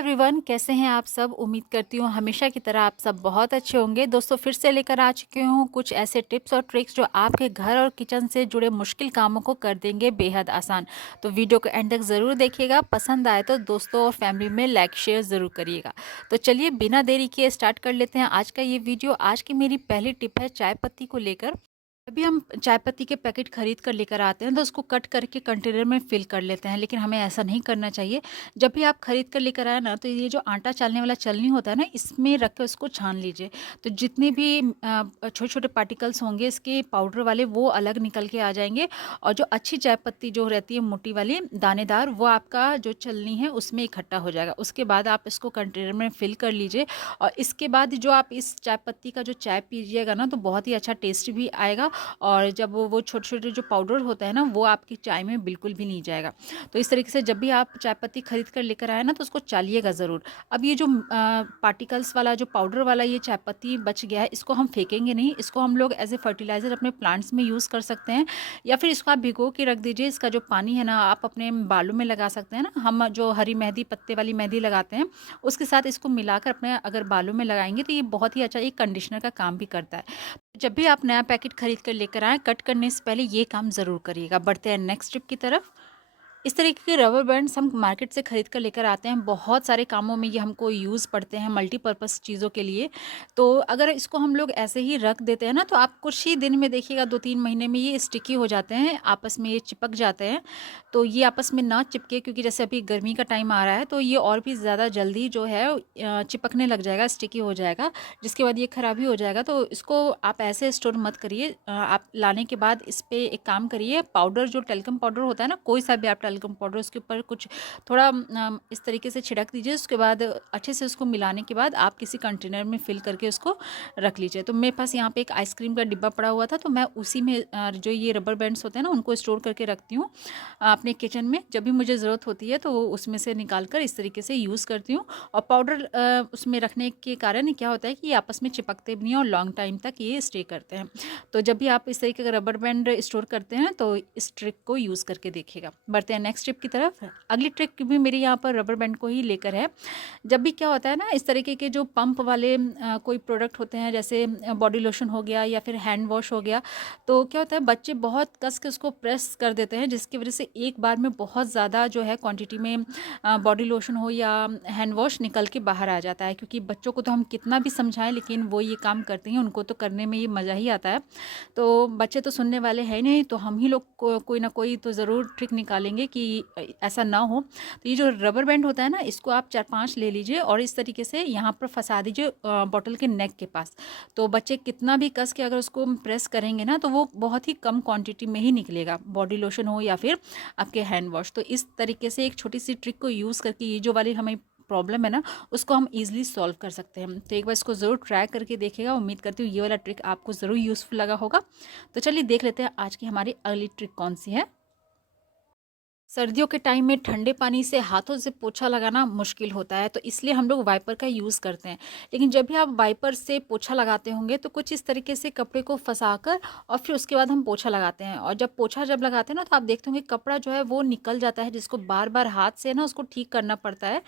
Everyone, कैसे हैं आप सब। उम्मीद करती हूँ हमेशा की तरह आप सब बहुत अच्छे होंगे। दोस्तों, फिर से लेकर आ चुकी हूँ कुछ ऐसे टिप्स और ट्रिक्स जो आपके घर और किचन से जुड़े मुश्किल कामों को कर देंगे बेहद आसान। तो वीडियो को एंड तक ज़रूर देखिएगा। पसंद आए तो दोस्तों और फैमिली में लाइक शेयर ज़रूर करिएगा। तो चलिए बिना देरी किए स्टार्ट कर लेते हैं आज का ये वीडियो। आज की मेरी पहली टिप है चाय पत्ती को लेकर। अभी हम चाय पत्ती के पैकेट खरीद कर लेकर आते हैं तो उसको कट करके कंटेनर में फिल कर लेते हैं, लेकिन हमें ऐसा नहीं करना चाहिए। जब भी आप खरीद कर लेकर आए ना, तो ये जो आटा चालने वाला छलनी होता है ना, इसमें रख के उसको छान लीजिए। तो जितने भी छोटे छोटे पार्टिकल्स होंगे इसके पाउडर वाले, वो अलग निकल के आ जाएंगे। और जो अच्छी चाय पत्ती जो रहती है मोटी वाली दानेदार, वो आपका जो छलनी है उसमें इकट्ठा हो जाएगा। उसके बाद आप इसको कंटेनर में फिल कर लीजिए। और इसके बाद जो आप इस चाय पत्ती का जो चाय पीजिएगा ना, तो बहुत ही अच्छा टेस्ट भी आएगा। और जब वो छोटे छोटे जो पाउडर होता है ना, वो आपकी चाय में बिल्कुल भी नहीं जाएगा। तो इस तरीके से जब भी आप चाय पत्ती खरीद कर लेकर आए ना, तो उसको चालिएगा ज़रूर। अब ये जो पार्टिकल्स वाला जो पाउडर वाला ये चाय पत्ती बच गया है, इसको हम फेंकेंगे नहीं। इसको हम लोग एज ए फर्टिलाइज़र अपने प्लांट्स में यूज़ कर सकते हैं, या फिर इसको आप भिगो के रख दीजिए। इसका जो पानी है ना, आप अपने बालों में लगा सकते हैं ना। हम जो हरी मेहंदी पत्ते वाली मेहंदी लगाते हैं, उसके साथ इसको मिलाकर अपने अगर बालों में लगाएंगे तो ये बहुत ही अच्छा एक कंडीशनर का काम भी करता है। जब भी आप नया पैकेट खरीद कर लेकर आएँ, कट करने से पहले ये काम ज़रूर करिएगा। बढ़ते हैं नेक्स्ट टिप की तरफ। इस तरीके के रबर बैंड्स हम मार्केट से खरीद कर लेकर आते हैं। बहुत सारे कामों में ये हमको यूज़ पड़ते हैं, मल्टीपर्पज़ चीज़ों के लिए। तो अगर इसको हम लोग ऐसे ही रख देते हैं ना, तो आप कुछ ही दिन में देखिएगा 2-3 महीने में ये स्टिकी हो जाते हैं, आपस में ये चिपक जाते हैं। तो ये आपस में ना चिपके, क्योंकि जैसे अभी गर्मी का टाइम आ रहा है, तो ये और भी ज़्यादा जल्दी जो है चिपकने लग जाएगा, स्टिकी हो जाएगा, जिसके बाद ये ख़राबी हो जाएगा। तो इसको आप ऐसे स्टोर मत करिए। आप लाने के बाद इस पे एक काम करिए, पाउडर जो टेल्कम पाउडर होता है ना, कोई सा भी आप टेल्कम पाउडर उसके ऊपर कुछ थोड़ा इस तरीके से छिड़क दीजिए। उसके बाद अच्छे से उसको मिलाने के बाद आप किसी कंटेनर में फिल करके उसको रख लीजिए। तो मेरे पास यहाँ पे एक आइसक्रीम का डिब्बा पड़ा हुआ था, तो मैं उसी में जो ये रबर बैंड्स होते हैं ना, उनको स्टोर करके रखती हूँ अपने किचन में। जब भी मुझे ज़रूरत होती है तो उसमें से निकाल कर इस तरीके से यूज़ करती हूँ। और पाउडर उसमें रखने के कारण क्या होता है कि ये आपस में चिपकते भी नहीं और लॉन्ग टाइम तक ये स्टे करते हैं। तो जब भी आप इस तरीके का रबर बैंड स्टोर करते हैं तो इस ट्रिक को यूज़ करके देखिएगा। बढ़ते हैं नेक्स्ट ट्रिक की तरफ। अगली ट्रिक भी मेरी यहाँ पर रबर बैंड को ही लेकर है। जब भी क्या होता है ना, इस तरीके के जो पंप वाले कोई प्रोडक्ट होते हैं, जैसे बॉडी लोशन हो गया या फिर हैंड वॉश हो गया, तो क्या होता है बच्चे बहुत कस के उसको प्रेस कर देते हैं, जिसकी वजह से एक बार में बहुत ज़्यादा जो है क्वांटिटी में बॉडी लोशन हो या हैंड वॉश निकल के बाहर आ जाता है। क्योंकि बच्चों को तो हम कितना भी समझाएं, लेकिन वो ये काम करते हैं, उनको तो करने में ये मज़ा ही आता है। तो बच्चे तो सुनने वाले हैं नहीं, तो हम ही लोग कोई ना कोई तो ज़रूर ट्रिक निकालेंगे कि ऐसा ना हो। तो ये जो रबर बैंड होता है ना, इसको आप 4-5 ले लीजिए और इस तरीके से यहाँ पर फंसा दीजिए बॉटल के नेक के पास। तो बच्चे कितना भी कस के अगर उसको प्रेस करेंगे ना, तो वो बहुत ही कम क्वांटिटी में ही निकलेगा, बॉडी लोशन हो या फिर आपके हैंड वॉश। तो इस तरीके से एक छोटी सी ट्रिक को यूज़ करके ये जो वाली हमें प्रॉब्लम है ना, उसको हम ईजिली सॉल्व कर सकते हैं। तो एक बार इसको ज़रूर ट्राई करके देखिएगा। उम्मीद करती हूँ ये वाला ट्रिक आपको ज़रूर यूज़फुल लगा होगा। तो चलिए देख लेते हैं आज की हमारी अगली ट्रिक कौन सी है। सर्दियों के टाइम में ठंडे पानी से हाथों से पोछा लगाना मुश्किल होता है, तो इसलिए हम लोग वाइपर का यूज़ करते हैं। लेकिन जब भी आप वाइपर से पोछा लगाते होंगे, तो कुछ इस तरीके से कपड़े को फंसाकर और फिर उसके बाद हम पोछा लगाते हैं। और जब पोछा लगाते हैं ना, तो आप देखते होंगे कपड़ा जो है वो निकल जाता है, जिसको बार बार हाथ से ना उसको ठीक करना पड़ता है।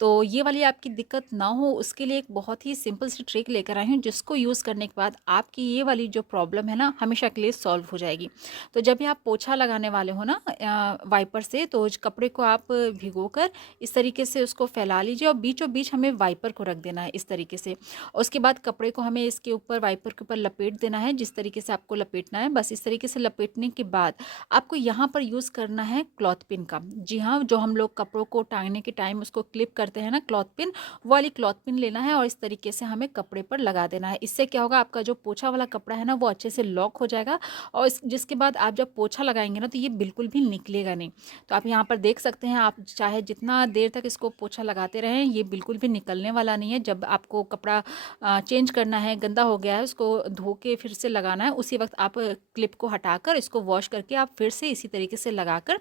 तो ये वाली आपकी दिक्कत ना हो, उसके लिए एक बहुत ही सिंपल सी ट्रिक लेकर आई हूँ, जिसको यूज़ करने के बाद आपकी ये वाली जो प्रॉब्लम है ना, हमेशा के लिए सॉल्व हो जाएगी। तो जब भी आप पोछा लगाने वाले हो ना वाइपर से, तो उस कपड़े को आप भिगोकर इस तरीके से उसको फैला लीजिए और बीचों बीच हमें वाइपर को रख देना है इस तरीके से। और उसके बाद कपड़े को हमें इसके ऊपर वाइपर के ऊपर लपेट देना है, जिस तरीके से आपको लपेटना है। बस इस तरीके से लपेटने के बाद आपको यहाँ पर यूज़ करना है क्लॉथ पिन का। जी हाँ, जो हम लोग कपड़ों को टांगने के टाइम उसको क्लिप करते हैं ना क्लॉथ पिन, वो वाली क्लॉथ पिन लेना है और इस तरीके से हमें कपड़े पर लगा देना है। इससे क्या होगा, आपका जो पोछा वाला कपड़ा है ना, वो अच्छे से लॉक हो जाएगा। और जिसके बाद आप जब पोछा लगाएंगे ना, तो ये बिल्कुल भी निकलेगा नहीं। तो आप यहाँ पर देख सकते हैं, आप चाहे जितना देर तक इसको पोछा लगाते रहें, ये बिल्कुल भी निकलने वाला नहीं है। जब आपको कपड़ा चेंज करना है, गंदा हो गया है, उसको धो के फिर से लगाना है, उसी वक्त आप क्लिप को हटाकर इसको वॉश करके आप फिर से इसी तरीके से लगाकर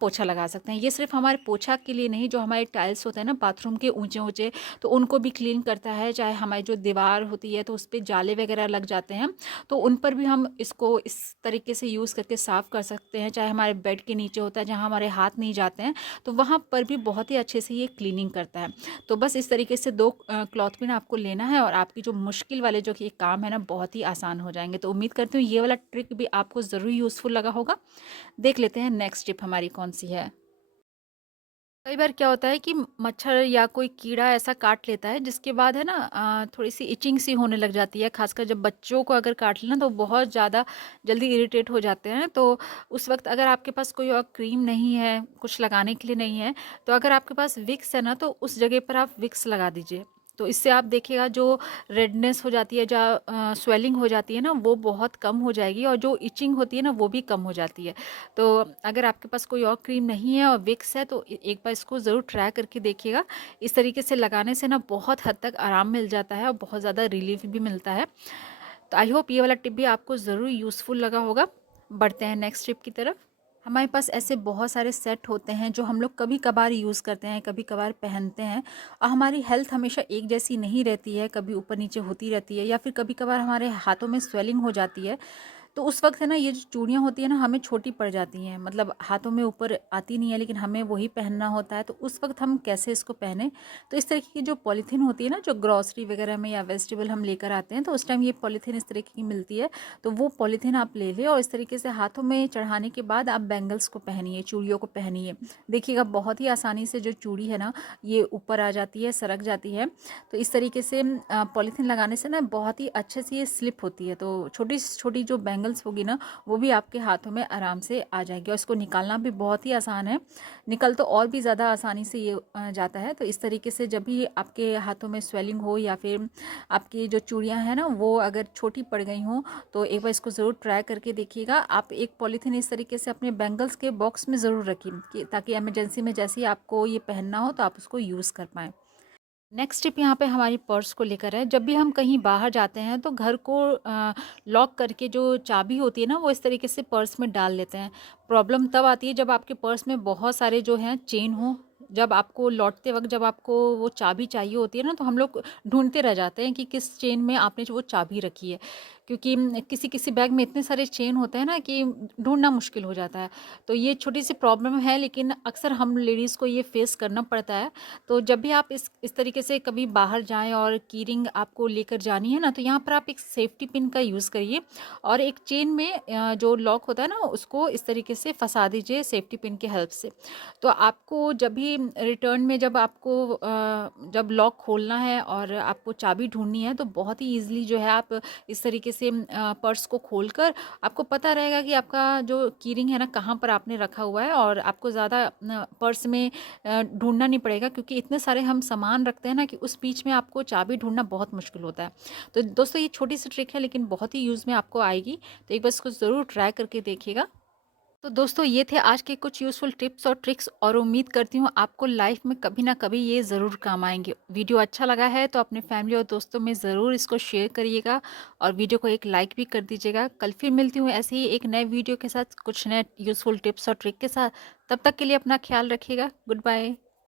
पोछा लगा सकते हैं। ये सिर्फ हमारे पोछा के लिए नहीं, जो हमारे टाइल्स होते हैं ना बाथरूम के ऊंचे ऊंचे, तो उनको भी क्लीन करता है। चाहे हमारी जो दीवार होती है तो उस पर जाले वगैरह लग जाते हैं, तो उन पर भी हम इसको इस तरीके से यूज़ करके साफ़ कर सकते हैं। चाहे हमारे बेड के नीचे होता है जहाँ हमारे हाथ नहीं जाते हैं, तो वहाँ पर भी बहुत ही अच्छे से ये क्लीनिंग करता है। तो बस इस तरीके से 2 क्लॉथ पिन आपको लेना है और आपकी जो मुश्किल वाले जो कि ये काम है ना, बहुत ही आसान हो जाएँगे। तो उम्मीद करती हूँ ये वाला ट्रिक भी आपको ज़रूर यूज़फुल लगा होगा। देख लेते हैं नेक्स्ट टिप हमारी कौन-सी है। कई बार क्या होता है कि मच्छर या कोई कीड़ा ऐसा काट लेता है जिसके बाद है ना थोड़ी-सी इचिंग सी होने लग जाती है, ख़ासकर जब बच्चों को अगर काट ले ना तो बहुत ज़्यादा जल्दी इरिटेट हो जाते हैं। तो उस वक़्त अगर आपके पास कोई और क्रीम नहीं है, कुछ लगाने के लिए नहीं है, तो अगर आपके पास विक्स है ना तो उस जगह पर आप विक्स लगा दीजिए। तो इससे आप देखिएगा जो रेडनेस हो जाती है, स्वेलिंग हो जाती है ना, वो बहुत कम हो जाएगी और जो इचिंग होती है ना वो भी कम हो जाती है। तो अगर आपके पास कोई और क्रीम नहीं है और विक्स है तो एक बार इसको ज़रूर ट्राई करके देखिएगा। इस तरीके से लगाने से ना बहुत हद तक आराम मिल जाता है और बहुत ज़्यादा रिलीफ भी मिलता है। तो आई होप ये वाला टिप भी आपको ज़रूर यूज़फुल लगा होगा। बढ़ते हैं नेक्स्ट टिप की तरफ। हमारे पास ऐसे बहुत सारे सेट होते हैं जो हम लोग कभी-कभार यूज़ करते हैं, कभी-कभार पहनते हैं और हमारी हेल्थ हमेशा एक जैसी नहीं रहती है, कभी ऊपर-नीचे होती रहती है या फिर कभी-कभार हमारे हाथों में स्वेलिंग हो जाती है। तो उस वक़्त है ना ये जो चूड़ियाँ होती हैं ना हमें छोटी पड़ जाती हैं, मतलब हाथों में ऊपर आती नहीं है लेकिन हमें वही पहनना होता है, तो उस वक़्त हम कैसे इसको पहने? तो इस तरीके की जो पॉलीथीन होती है ना, जो ग्रॉसरी वग़ैरह में या वेजिटेबल हम लेकर आते हैं तो उस टाइम ये पॉलीथीन इस तरीके की मिलती है। तो वो पॉलीथीन आप ले लें और इस तरीके से हाथों में चढ़ाने के बाद आप बैंगल्स को पहनिए, चूड़ियों को पहनिए। देखिएगा बहुत ही आसानी से जो चूड़ी है ना ये ऊपर आ जाती है, सरक जाती है। तो इस तरीके से पॉलीथीन लगाने से ना बहुत ही अच्छे से ये स्लिप होती है, तो छोटी-छोटी जो बैंगल्स होगी ना वो भी आपके हाथों में आराम से आ जाएगी और इसको निकालना भी बहुत ही आसान है। निकल तो और भी ज़्यादा आसानी से ये जाता है। तो इस तरीके से जब भी आपके हाथों में स्वेलिंग हो या फिर आपकी जो चूड़ियाँ हैं ना वो अगर छोटी पड़ गई हों तो एक बार इसको ज़रूर ट्राई करके देखिएगा। आप एक पॉलीथीन इस तरीके से अपने बैंगल्स के बॉक्स में ज़रूर रखिए कि ताकि इमरजेंसी में जैसे ही आपको ये पहनना हो तो आप उसको यूज़ कर पाएँ। नेक्स्ट टिप यहाँ पे हमारी पर्स को लेकर है। जब भी हम कहीं बाहर जाते हैं तो घर को लॉक करके जो चाबी होती है ना वो इस तरीके से पर्स में डाल लेते हैं। प्रॉब्लम तब आती है जब आपके पर्स में बहुत सारे जो हैं चेन हों। जब आपको लौटते वक़्त जब आपको वो चाबी चाहिए होती है ना तो हम लोग ढूँढते रह जाते हैं कि किस चेन में आपने जो वो चाबी रखी है। क्योंकि किसी-किसी बैग में इतने सारे चेन होते हैं ना कि ढूँढना मुश्किल हो जाता है। तो ये छोटी-सी प्रॉब्लम है लेकिन अक्सर हम लेडीज़ को ये फ़ेस करना पड़ता है। तो जब भी आप इस तरीके से कभी बाहर जाएँ और कीरिंग आपको लेकर जानी है ना, तो यहाँ पर आप एक सेफ्टी पिन का यूज़ करिए और एक चेन में जो लॉक होता है ना, उसको इस तरीके से फँसा दीजिए सेफ्टी पिन की हेल्प से। तो आपको जब भी रिटर्न में जब लॉक खोलना है और आपको चाबी ढूँढनी है, तो बहुत ही ईज़िली जो है आप इस तरीके से पर्स को खोलकर आपको पता रहेगा कि आपका जो कीरिंग है ना, कहाँ पर आपने रखा हुआ है और आपको ज़्यादा पर्स में ढूँढना नहीं पड़ेगा क्योंकि इतने सारे हम सामान रखते हैं ना कि उस बीच में आपको चाबी ढूँढना बहुत मुश्किल होता है। तो दोस्तों ये छोटी-सी ट्रिक है लेकिन बहुत ही यूज़ में आपको आएगी, तो एक बार इसको ज़रूर ट्राई करके देखिएगा। तो दोस्तों ये थे आज के कुछ यूज़फुल टिप्स और ट्रिक्स और उम्मीद करती हूँ आपको लाइफ में कभी ना कभी ये ज़रूर काम आएँगे। वीडियो अच्छा लगा है तो अपने फैमिली और दोस्तों में ज़रूर इसको शेयर करिएगा और वीडियो को एक लाइक भी कर दीजिएगा। कल फिर मिलती हूँ ऐसे ही एक नए वीडियो के साथ, कुछ नए यूज़फुल टिप्स और ट्रिक के साथ। तब तक के लिए अपना ख़्याल रखिएगा। Good bye.